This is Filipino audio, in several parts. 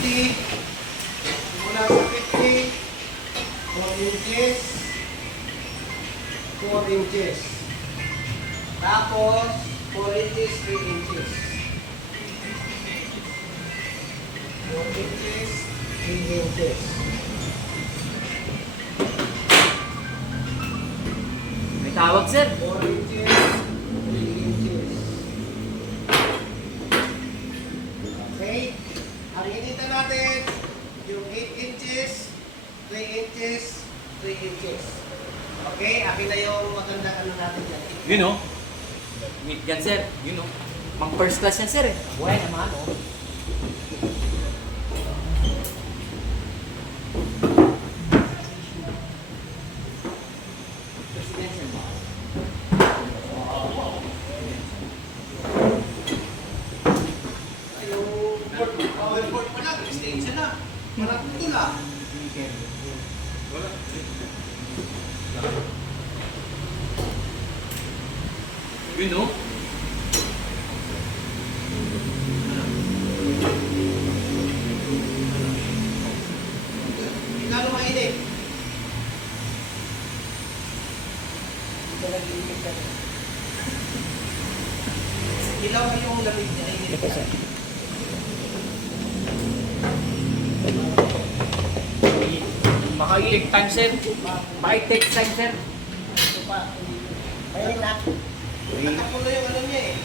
50. Mula sa 50, 4 inches. 4 inches. Tapos, 4 inches, 3 inches. 4 inches, 3 inches. May tawag, sir. 4 inches, 3 inches. Okay? Ang initan natin, yung 8 inches, 3 inches, 3 inches. Okay? Akin na yung magandang ano natin dyan. Yun o. Meet yan, sir. Yun o. Mang first class yan, sir eh. Buhay naman o. Yung powerboard pa lang, extension na. Parang putol ah. Yun o. Hindi lalo mainit. Ito nag-iinit ka rin. Ilaw ay yung lamig niya. Init ka. Baka i-take time, sir. Baka i-take time, sir. Ito pa. Mainit na. Nakapulo yung ano niya eh.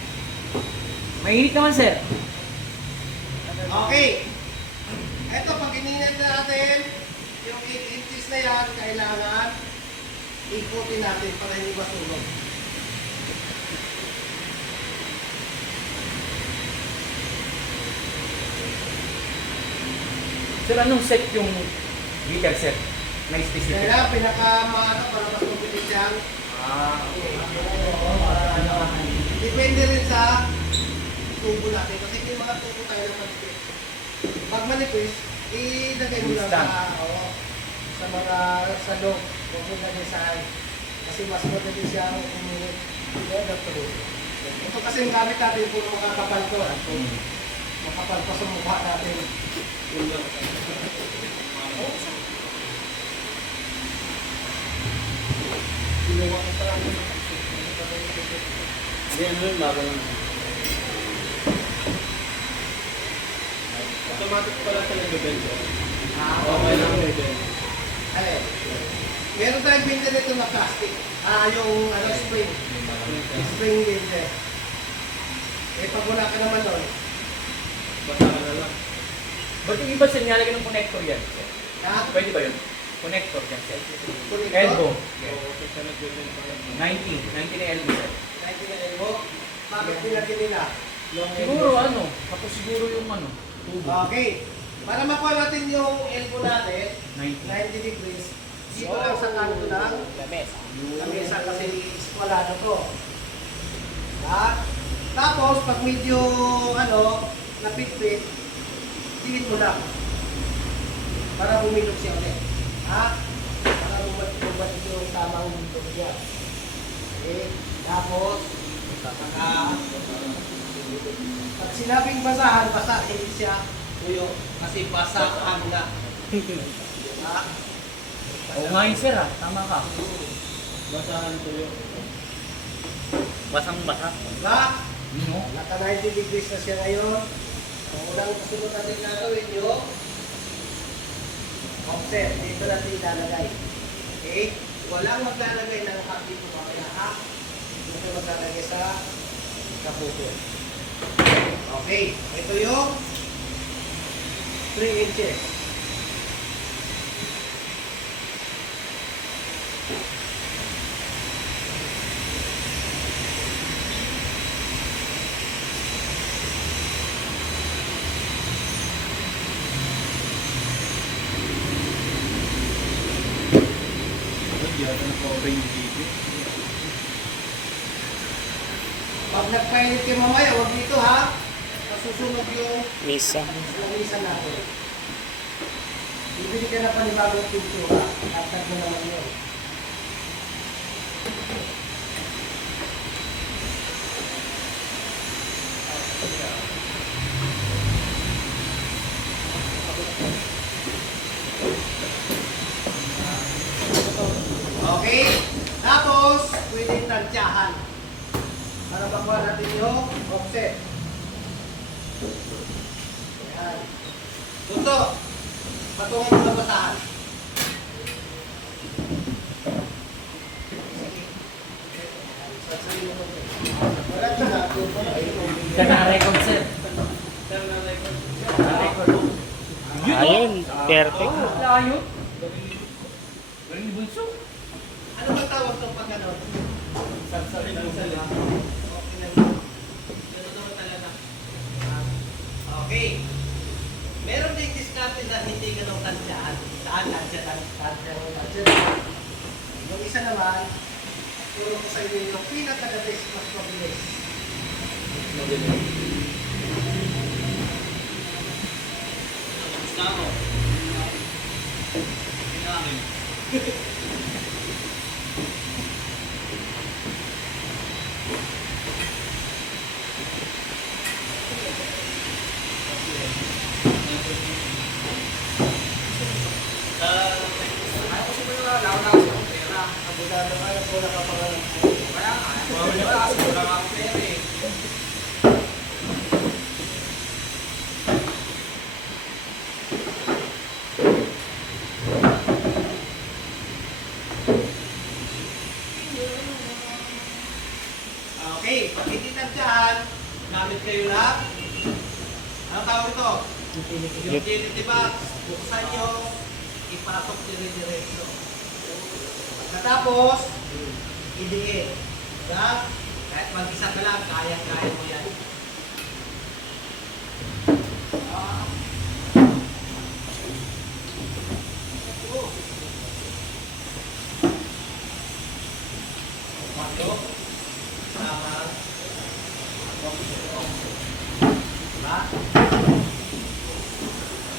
Mainit naman, sir. Okay. Ito, pag ininit natin, yung 8 inches na yan, kailangan ikutin natin para hindi masunog. Sir, anong set yung heater, sir? May specific. Kaya pinaka-maano para mas mabilis yan. Depende rin sa tubo natin. Kasi may mga tubo tayo na manipis. Pag manipis, ilagay mo lang sa mga sa loob. Huwag mo lagay sa high. Kasi mas madali siya umunit. Ito kasi yung gamit natin, puro makakapal ko. Makapal pa sa mukha natin. Ginawa ko pa lang. Hindi, ano yun, bago lang. Automatic pala sa nag-bend. Okay lang yun. Alin? Meron tayong binta nito na plastic. Yung ano, spring. Spring binta. Eh, pag wala ka naman doon, Basta ka na lang. Ba't yung iba, sir, nilalagay ng connector yan, sir? ha? Pwede ba yun? Connector yan, sir. Kulit Elbow. Oo, kasi sa nag-bend pala. 90 na elbow, sir. 90 na elbow. Bakit pinagin nila? Siguro ano, tapos siguro yung ano, tubo. Okay. Para makuha natin yung elbow natin, 90. 90 degrees, dito lang sa kanto ng lamesa kasi eskwalado to. Ha? Tapos, pag medyo, ano, napitpit, tilit mo lang. Para bumilog siya ulit. Ha? Para bumalik yung tamang bumilog niya. Okay? Tapos, pag sinabing basahan, basa, hindi siya tuyo. Kasi basahan na. Ha? Oo nga yun, sir, ah. Tama ka. Basahan ko yun. Basang-basa. Diba? No? Naka 90 degrees na siya ngayon. Ang unang kasunod natin gagawin yung offset. Dito natin ilalagay. Okay? Walang maglalagay ng half dito mamaya ha. Dito maglalagay sa kapupo. Okay. Ito yung 3 inches. Hindi ata naka-open yung video. Pag nagpainit kayo mamaya, huwag dito ha. Masusunog yung Misa. isa natin. Bibili ka na panibagong pintura. Tatag mo naman yun. Okay? Tapos, pwede tansyahan. Para makuha natin yung offset. Ayan. Tuto, patungan mo na basahan. Wala ka na. Ika na-record, sir. Ayun, perfect. Layo. Galing bunso. Ano ba tawag itong pag ano? Sarsari lang sa left. Okay na lang. Pero naman talaga. Okay. Meron din diskarte na hindi ganong tansyahan. Saan tansyahan? Tansyahan. Yung isa naman, turo ko sa inyo yung pinaka-the-best mas mabilis. Tapos na ako. Kinakin. Ayaw ko siguro na wala kasi akong pera. Abogado kayo po nakapangalan. Kaya nga, wala kasi wala akong pera eh. Okay, pag hindi tansyahan, gamit kayo lang. Ano tawag ito? Utility box. Buksan nyo, ipasok dire-diretso. Pagkatapos, idiin. Diba? Kahit mag-isa ka lang, kaya-kaya mo yan. Pato. Tama. Diba?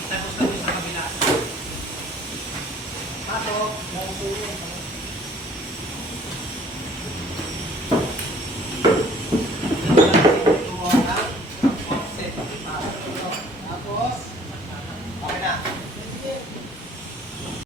Tapos kami sa kabila. Pasok.